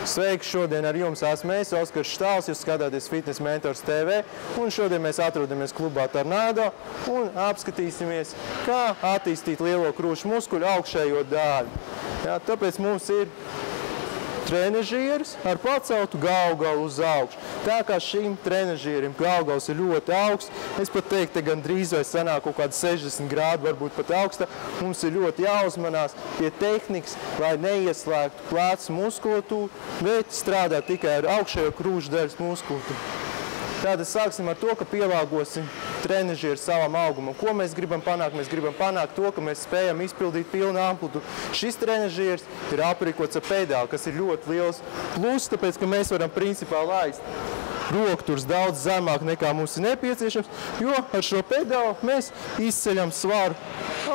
Sveiki, šodien ar jums esmu es, Oskars Štāls, jūs skatāties Fitness Mentors TV, un šodien mēs atrodamies klubā Tornado un apskatīsimies, kā attīstīt lielo krūšu muskuļu augšējo daļu. Jā, tāpēc mums ir trenažieris ar paceltu galvgalu uz augšu. Tā kā šim trenažierim galvgals ir ļoti augsts, es pat teiktu, te gan drīz vai sanāk kaut kādi 60 grādi, varbūt pat augsta, mums ir ļoti jāuzmanās pie tehnikas, lai neieslēgtu plecu muskulatūru, bet strādāt tikai ar augšējo krūšu daļas muskulatūru. Tātad sāksim ar to, ka pielāgosim trenažieru savam augumam. Ko mēs gribam panākt? Mēs gribam panākt to, ka mēs spējam izpildīt pilnu amplitudu. Šis trenažieris ir aprīkots ar pedāli, kas ir ļoti liels plus, tāpēc, ka mēs varam principā laist rokturs daudz zemāk nekā mums ir nepieciešams, jo ar šo pedāli mēs izceļam svaru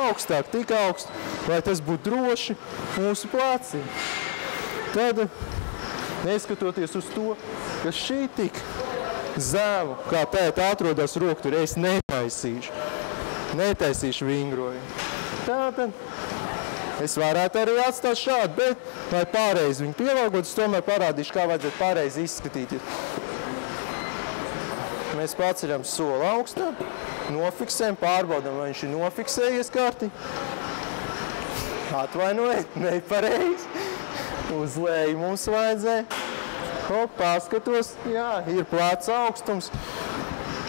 augstāk, tik augstu, lai tas būtu droši mūsu plecim. Tad, neskatoties uz to, ka šī tik zemu, kā tēta atrodas rokturi, es netaisīšu vingrojumu. Tātad es varētu arī atstāt šādu, bet, lai pareizi viņu pielāgot, es tomēr parādīšu, kā vajadzētu pareizi izskatīties. Mēs paceļam soli augstā, nofiksējam, pārbaudam, vai viņš ir nofiksējies kārtīgi. Atvainojiet, nepareizi. Uz leju mums vajadzēja. Hop, paskatos, jā, ir pleca augstums.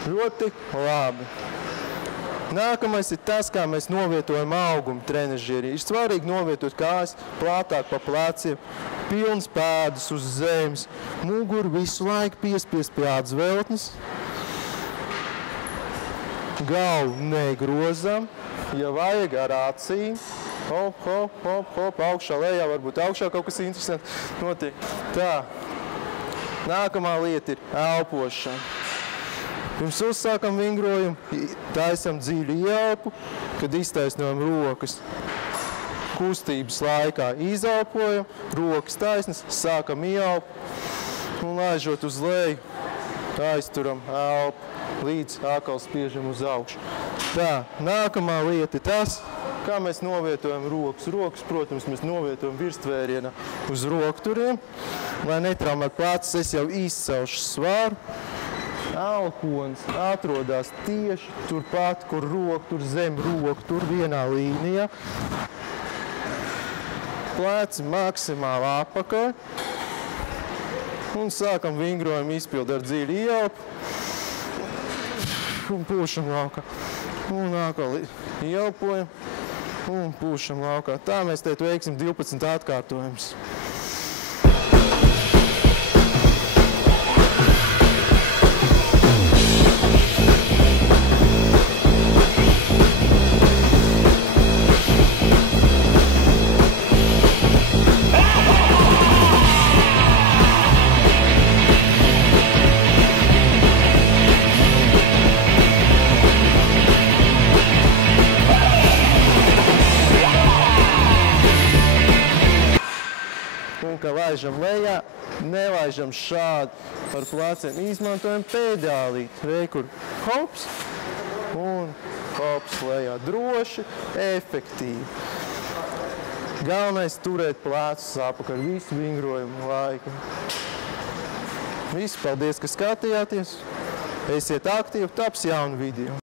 Ļoti labi. Nākamais ir tas, kā mēs novietojam augumu trenažierī. Ir svarīgi novietot kājas plātāk pa pleciem, pilns pēdas uz zemes, muguru visu laiku piespiest pie atzveltnes. Galvu negrozam, ja vajag ar acīm. Hop, hop, hop, hop, augšā, lejā, varbūt augšā kaut kas interesants notiek. Tā. Nākamā lieta ir elpošana. Pirms uzsākam vingrojumu, taisam dziļu ielpu, kad iztaisnojam rokas. Kustības laikā izelpojam, rokas taisnas, sākam ielpu un laižot uz leju, aizturam elpu, līdz atkal spiežam uz augšu. Tā, nākamā lieta ir tas, kā mēs novietojam rokas. Rokas, protams, mēs novietojam virstvērieną uz rokturiem, lai netraumētu plecus. Es jau izcelšu svaru. Elponis atrodas tieši turpat, kur roktur, zem roktur, vienā līnijā. Pleci maksimāli apakaļ. Un sākam vingrojumu izpildu ar dziļu ielpu. Un pūšam laukā. Un atkal ielpojam. Un pūšam laukā. Tā mēs te veiksim 12 atkārtojumus. Ka laižam lejā, nelaižam šādi par pleciem. Izmantojam pedālīt. Reikur hops un hops lejā. Droši, efektīvi. Galvenais turēt plecus apakaļ visu vingrojumu laiku. Visi, paldies, ka skatījāties. Esiet aktīvi, taps jaunu video.